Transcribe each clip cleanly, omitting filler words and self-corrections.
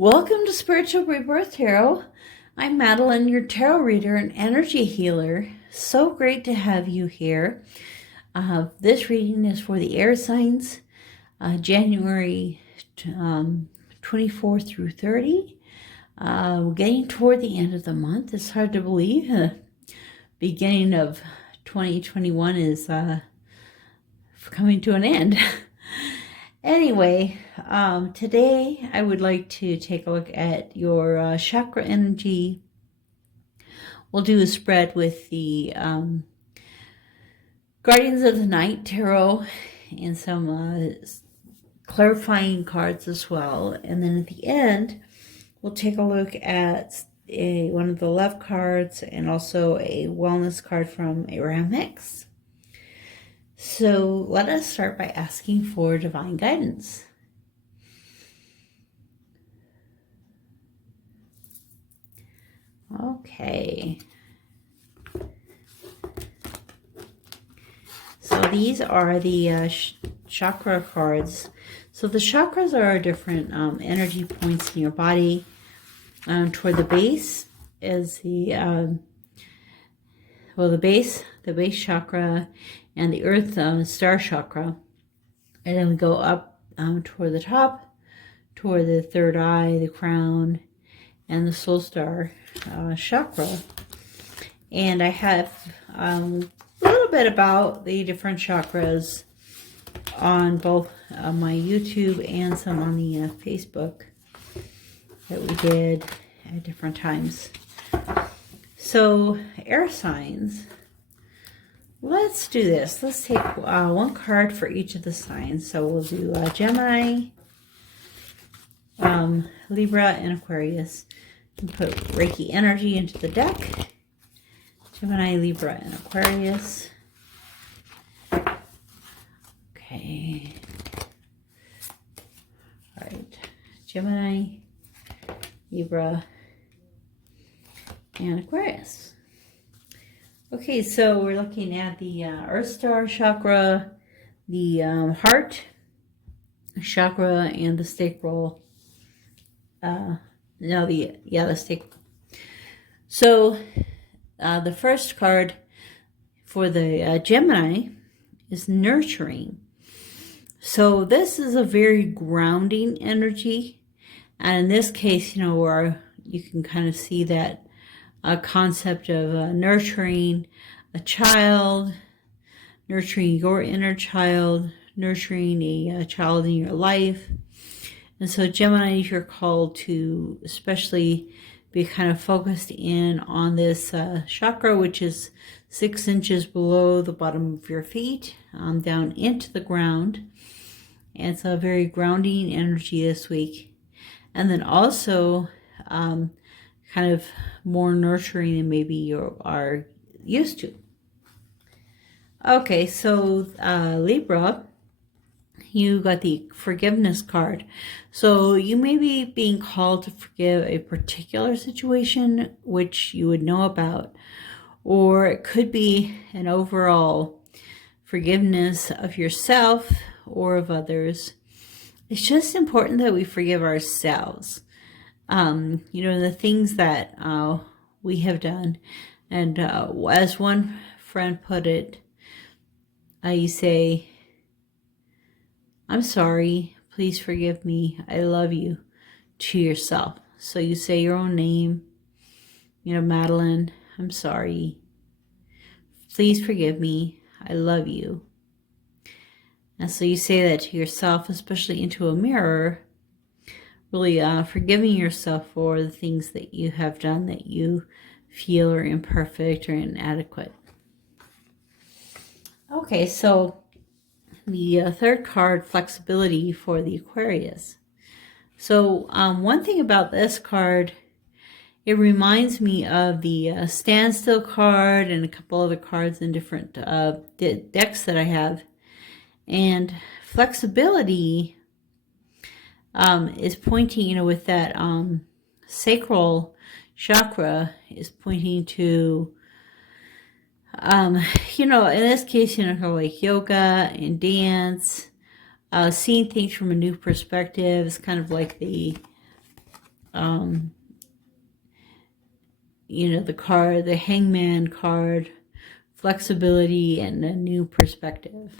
Welcome to Spiritual Rebirth Tarot. I'm Madelyn, your tarot reader and energy healer. So great to have you here. This reading is for the air signs, January 24 through 30. We're getting toward the end of the month. It's hard to believe. Beginning of 2021 is coming to an end. Anyway, today I would like to take a look at your chakra energy. We'll do a spread with the Guardians of the Night Tarot and some clarifying cards as well. And then at the end, we'll take a look at one of the love cards and also a wellness card from Abraham Hicks. So let us start by asking for divine guidance. Okay. So these are the chakra cards. So the chakras are different energy points in your body. Toward the base is the base chakra and the earth star chakra, and then we go up toward the top, toward the third eye, the crown, and the soul star chakra. And I have a little bit about the different chakras on both my YouTube and some on the Facebook that we did at different times. So air signs. Let's do this. Let's take one card for each of the signs. So we'll do Gemini, Libra, and Aquarius. And put Reiki energy into the deck. Gemini, Libra, and Aquarius. Okay. All right. Gemini, Libra, and Aquarius. Okay, so we're looking at the Earth Star chakra, the heart chakra, and the sacral. The stake. So the first card for the Gemini is nurturing. So this is a very grounding energy, and in this case, where you can kind of see that concept of nurturing a child, nurturing your inner child, nurturing a child in your life. And so Gemini, you're called to especially be kind of focused in on this chakra, which is 6 inches below the bottom of your feet, down into the ground. And it's a very grounding energy this week. And then also kind of more nurturing than maybe you are used to. Okay, so Libra, you got the forgiveness card. So you may be being called to forgive a particular situation which you would know about, or it could be an overall forgiveness of yourself or of others. It's just important that we forgive ourselves. The things that we have done. And as one friend put it, you say, "I'm sorry, please forgive me, I love you," to yourself. So you say your own name, Madelyn, "I'm sorry, please forgive me, I love you." And so you say that to yourself, especially into a mirror, really forgiving yourself for the things that you have done that you feel are imperfect or inadequate. Okay, so the third card, flexibility for the Aquarius. So one thing about this card, it reminds me of the standstill card and a couple other cards in different decks that I have. And flexibility is pointing, with that sacral chakra, is pointing to, in this case, like yoga and dance, seeing things from a new perspective is kind of like the you know, the Hangman card, flexibility and a new perspective.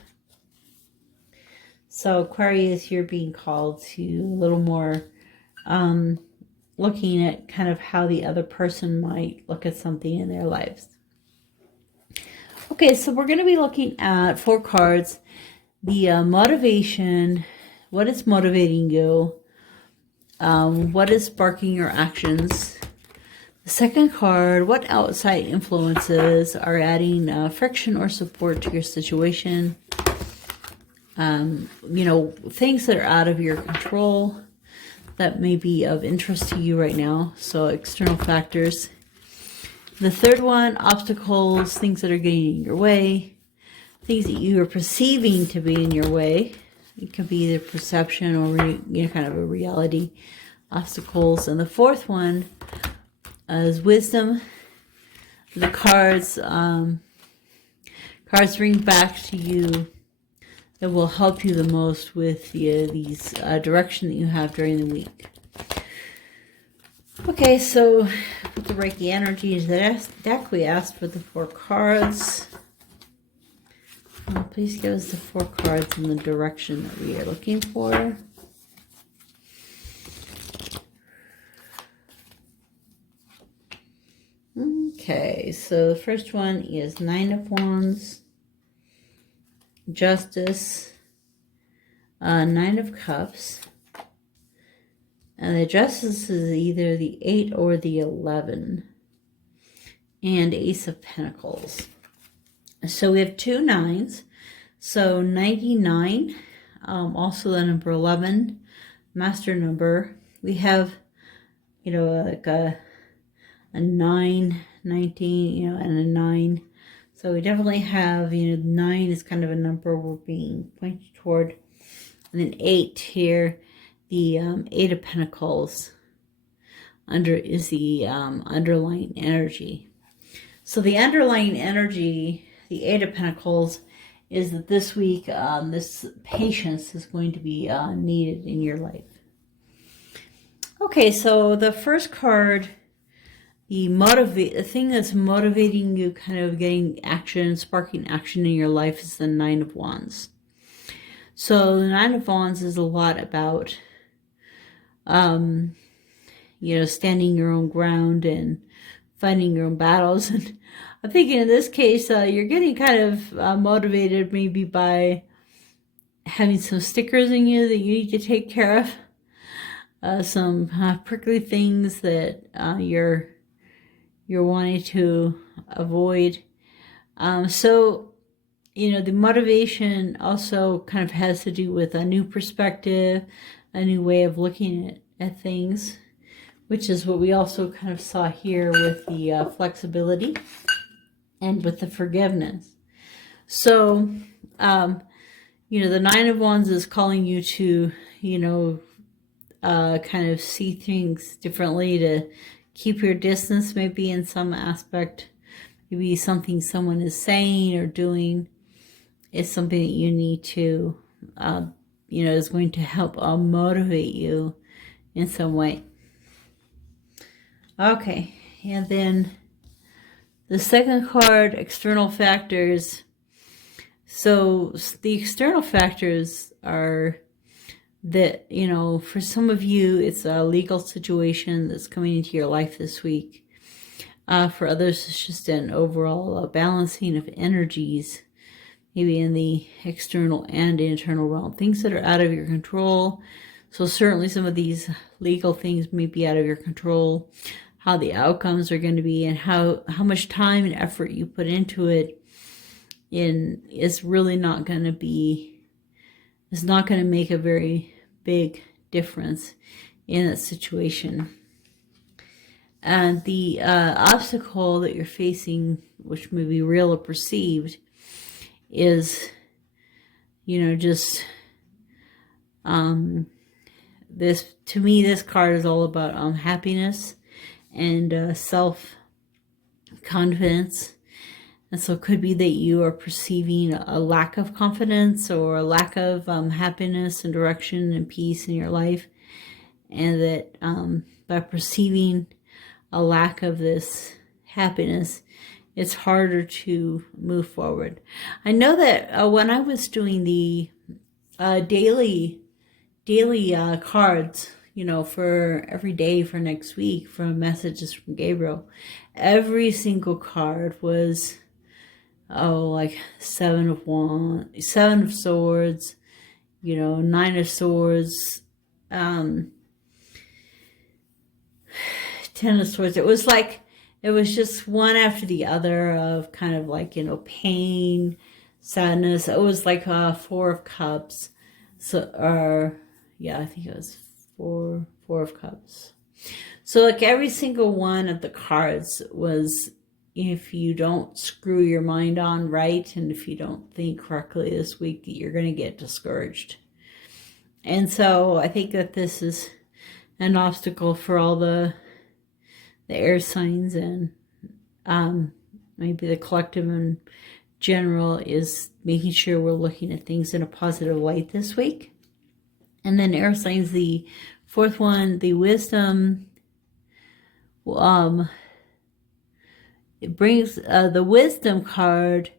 So Aquarius, you're being called to a little more looking at kind of how the other person might look at something in their lives. Okay, so we're going to be looking at 4 cards. The motivation, what is motivating you, what is sparking your actions. The second card, what outside influences are adding friction or support to your situation. You know, things that are out of your control that may be of interest to you right now. So external factors. The third one, obstacles, things that are getting in your way, things that you are perceiving to be in your way. It could be either perception or you know, kind of a reality. Obstacles. And the fourth one is wisdom. The cards bring back to you that will help you the most with these direction that you have during the week. Okay, so with the Reiki energy into the deck, we asked for the 4 cards. Please give us the 4 cards in the direction that we are looking for. Okay, so the first one is 9 of Wands, Justice, 9 of Cups, and the Justice is either the 8 or the 11, and Ace of Pentacles. So we have 2 9s, so 99, also the number 11, master number. We have, you know, like a 9, 19, you know, and a 9. So we definitely have, you know, 9 is kind of a number we're being pointed toward. And then 8 here, the 8 of Pentacles is the underlying energy. So the underlying energy, the 8 of Pentacles, is that this week, this patience is going to be needed in your life. Okay, so the first card, the thing that's motivating you, kind of getting action, sparking action in your life, is the 9 of Wands. So the 9 of Wands is a lot about, you know, standing your own ground and fighting your own battles. And I'm thinking in this case, you're getting kind of motivated maybe by having some stickers in you that you need to take care of. Some prickly things that you're wanting to avoid. So, you know, the motivation also kind of has to do with a new perspective, a new way of looking at things, which is what we also kind of saw here with the flexibility and with the forgiveness. So, you know, the 9 of Wands is calling you to, you know, kind of see things differently, to keep your distance maybe in some aspect. Maybe something someone is saying or doing is something that you need to, you know, is going to help motivate you in some way. Okay, and then the second card, external factors. So the external factors are that, you know, for some of you, it's a legal situation that's coming into your life this week. For others, it's just an overall balancing of energies, maybe in the external and internal realm, things that are out of your control. So certainly some of these legal things may be out of your control, how the outcomes are going to be, and how much time and effort you put into it is really not going to be, is not going to make a very big difference in that situation. And the obstacle that you're facing, which may be real or perceived, is, you know, just this, to me, this card is all about happiness and self-confidence. And so it could be that you are perceiving a lack of confidence or a lack of happiness and direction and peace in your life. And that by perceiving a lack of this happiness, it's harder to move forward. I know that when I was doing the daily cards, you know, for every day for next week from messages from Gabriel, every single card was, like 7 of Wands, 7 of Swords, you know, 9 of Swords, 10 of Swords. It was like, it was just one after the other of kind of like, you know, pain, sadness. It was like 4 of Cups. So, yeah, I think it was 4 of Cups. So like every single one of the cards was, if you don't screw your mind on right, and if you don't think correctly this week, you're going to get discouraged. And so I think that this is an obstacle for all the air signs, and maybe the collective in general is making sure we're looking at things in a positive light this week. And then air signs, the fourth one, the wisdom, it brings the wisdom card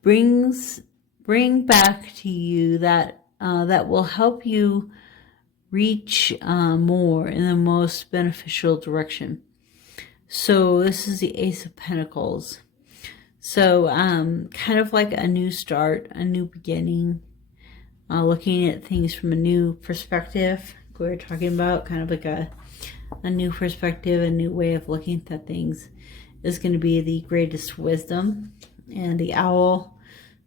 bring back to you that that will help you reach more in the most beneficial direction. So this is the Ace of Pentacles. So kind of like a new start, a new beginning, looking at things from a new perspective. We're talking about kind of like a new perspective, a new way of looking at things is going to be the greatest wisdom. And the owl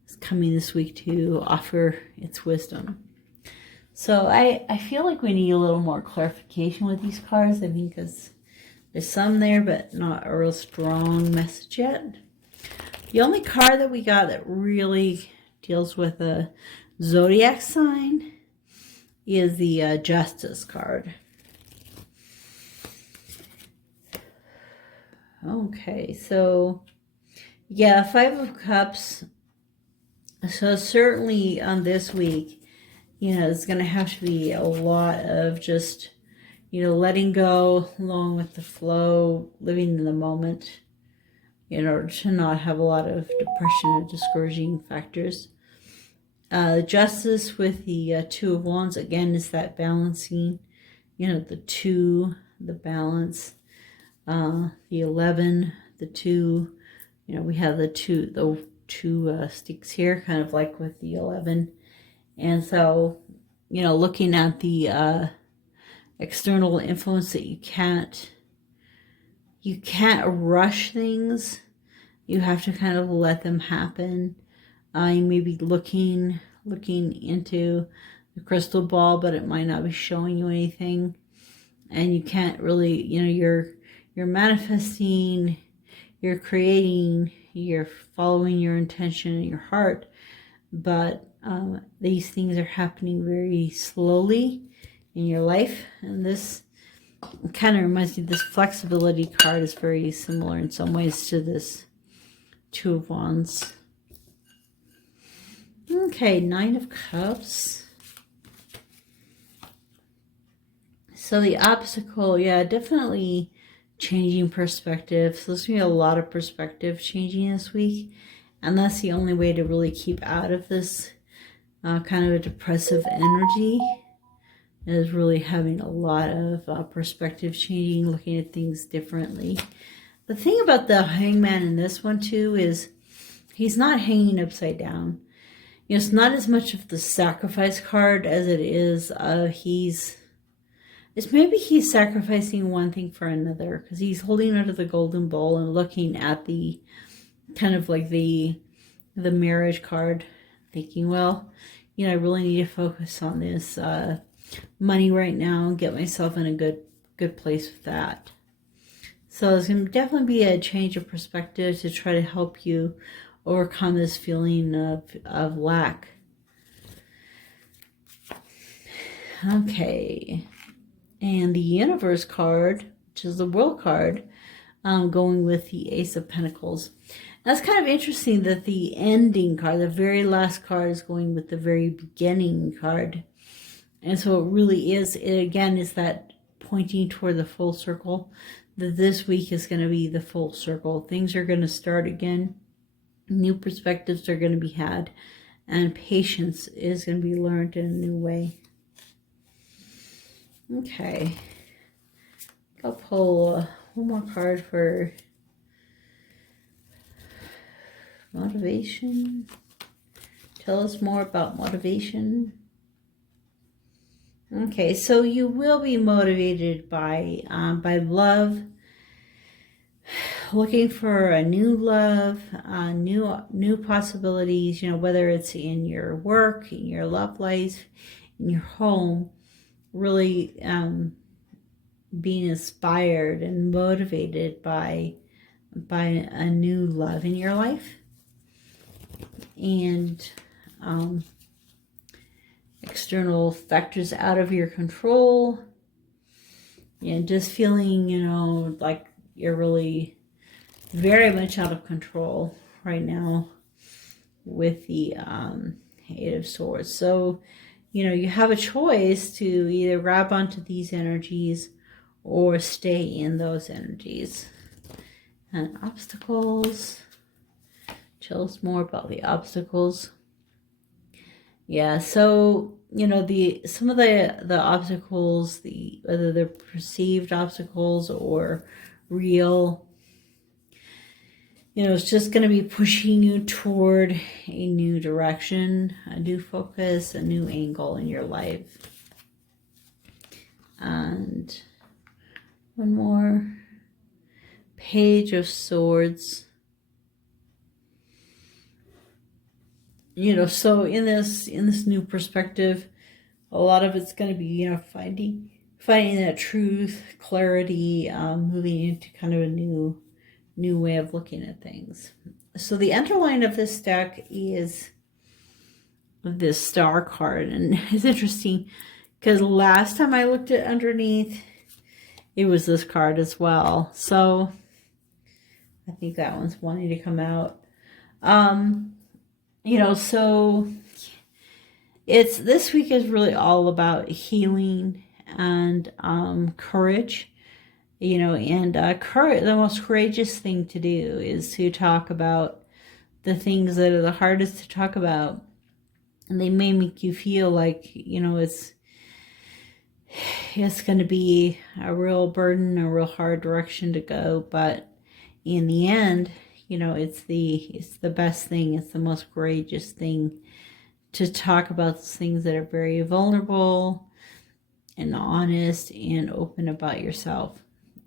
is coming this week to offer its wisdom. So I feel like we need a little more clarification with these cards. I think because there's some there, but not a real strong message yet. The only card that we got that really deals with a zodiac sign is the Justice card. Okay, so yeah, 5 of Cups. So certainly on this week, you know, it's going to have to be a lot of just, you know, letting go along with the flow, living in the moment in order to not have a lot of depression or discouraging factors. Justice with the 2 of Wands, again, is that balancing, you know, the 2, the balance, the 11, the 2, you know, we have the two sticks here, kind of like with the 11. And so, you know, looking at the external influence that you can't rush things. You have to kind of let them happen. You may be looking into the crystal ball, but it might not be showing you anything. And you can't really, you know, you're manifesting, you're creating, you're following your intention in your heart, but these things are happening very slowly in your life. And this kind of reminds me, this flexibility card is very similar in some ways to this 2 of Wands. Okay, 9 of Cups. So the obstacle, yeah, definitely changing perspective. So there's going to be a lot of perspective changing this week. And that's the only way to really keep out of this kind of a depressive energy, is really having a lot of perspective changing, looking at things differently. The thing about the Hangman in this one too is he's not hanging upside down. You know, it's not as much of the sacrifice card as it is maybe he's sacrificing one thing for another, because he's holding onto the golden bowl and looking at the kind of like the marriage card, thinking, well, you know, I really need to focus on this money right now and get myself in a good place with that. So there's going to definitely be a change of perspective to try to help you overcome this feeling of lack. Okay. And the Universe card, which is the World card, going with the Ace of Pentacles. That's kind of interesting that the ending card, the very last card, is going with the very beginning card. And so it really is, it again is that pointing toward the full circle, that this week is going to be the full circle. Things are going to start again. New perspectives are going to be had, and patience is going to be learned in a new way. Okay. I'll pull one more card for motivation. Tell us more about motivation. Okay, so you will be motivated by love, looking for a new love, new possibilities, you know, whether it's in your work, in your love life, in your home, really being inspired and motivated by a new love in your life. And external factors out of your control, and just feeling, you know, like you're really very much out of control right now with the Eight of Swords. So, you know, you have a choice to either grab onto these energies or stay in those energies. And obstacles. Tell us more about the obstacles. Yeah, so, you know, some of the obstacles, whether they're perceived obstacles or real, you know, it's just going to be pushing you toward a new direction, a new focus, a new angle in your life. And one more. Page of Swords. You know, so in this new perspective, a lot of it's going to be, you know, finding that truth, clarity, moving into kind of a new way of looking at things. So the underline of this deck is this Star card, and it's interesting because last time I looked at underneath, it was this card as well. So I think that one's wanting to come out. You know, so this week is really all about healing and courage. You know, and courage, the most courageous thing to do is to talk about the things that are the hardest to talk about. And they may make you feel like, you know, it's going to be a real burden, a real hard direction to go. But in the end, you know, it's the best thing. It's the most courageous thing to talk about things that are very vulnerable and honest and open about yourself.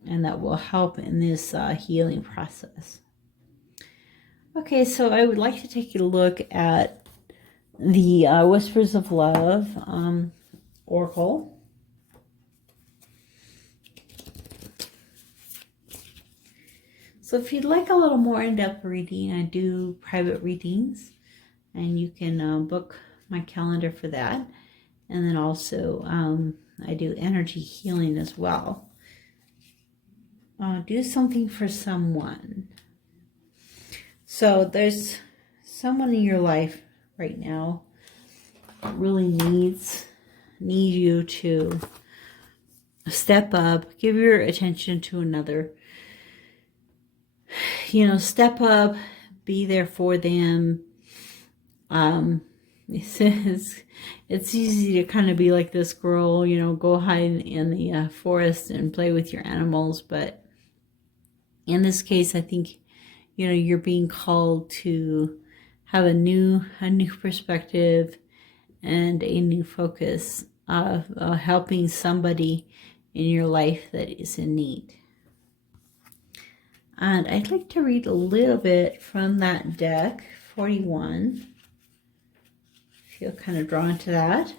And that will help in this healing process. Okay, so I would like to take a look at the Whispers of Love Oracle. So if you'd like a little more in-depth reading, I do private readings, and you can book my calendar for that. And then also I do energy healing as well. Do something for someone. So there's someone in your life right now that really need you to step up, give your attention to another. You know, step up, be there for them. It's easy to kind of be like this girl, you know, go hide in the forest and play with your animals. But in this case, I think, you know, you're being called to have a new perspective and a new focus of helping somebody in your life that is in need. And I'd like to read a little bit from that deck, 41. I feel kind of drawn to that.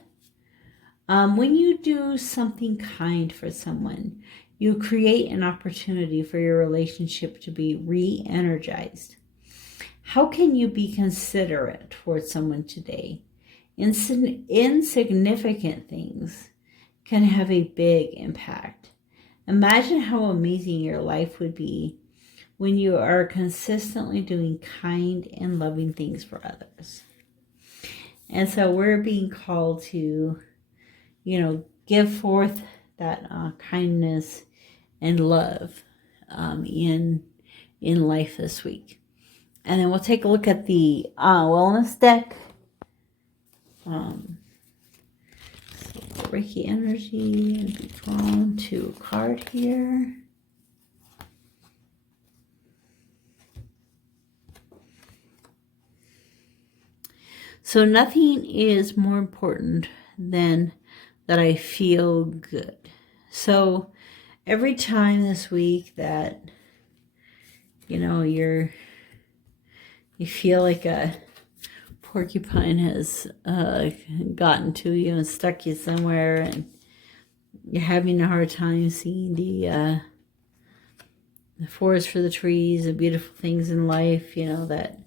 When you do something kind for someone, you create an opportunity for your relationship to be re-energized. How can you be considerate towards someone today? Insignificant things can have a big impact. Imagine how amazing your life would be when you are consistently doing kind and loving things for others. And so we're being called to, you know, give forth that kindness and love in life this week. And then we'll take a look at the wellness deck. So Reiki energy and be drawn to a card here. So nothing is more important than that I feel good. So every time this week that, you know, you feel like a porcupine has gotten to you and stuck you somewhere, and you're having a hard time seeing the forest for the trees, the beautiful things in life, you know, that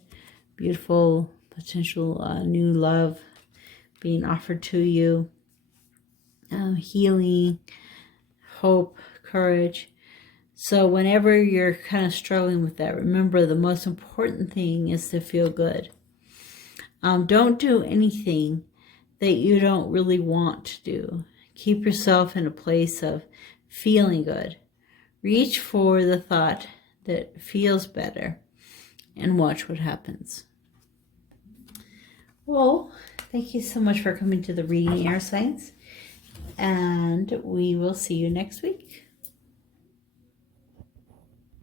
beautiful potential new love being offered to you, healing, hope, courage. So whenever you're kind of struggling with that, remember the most important thing is to feel good. Don't do anything that you don't really want to do. Keep yourself in a place of feeling good. Reach for the thought that feels better and watch what happens. Well, thank you so much for coming to the reading, Air Signs, and we will see you next week.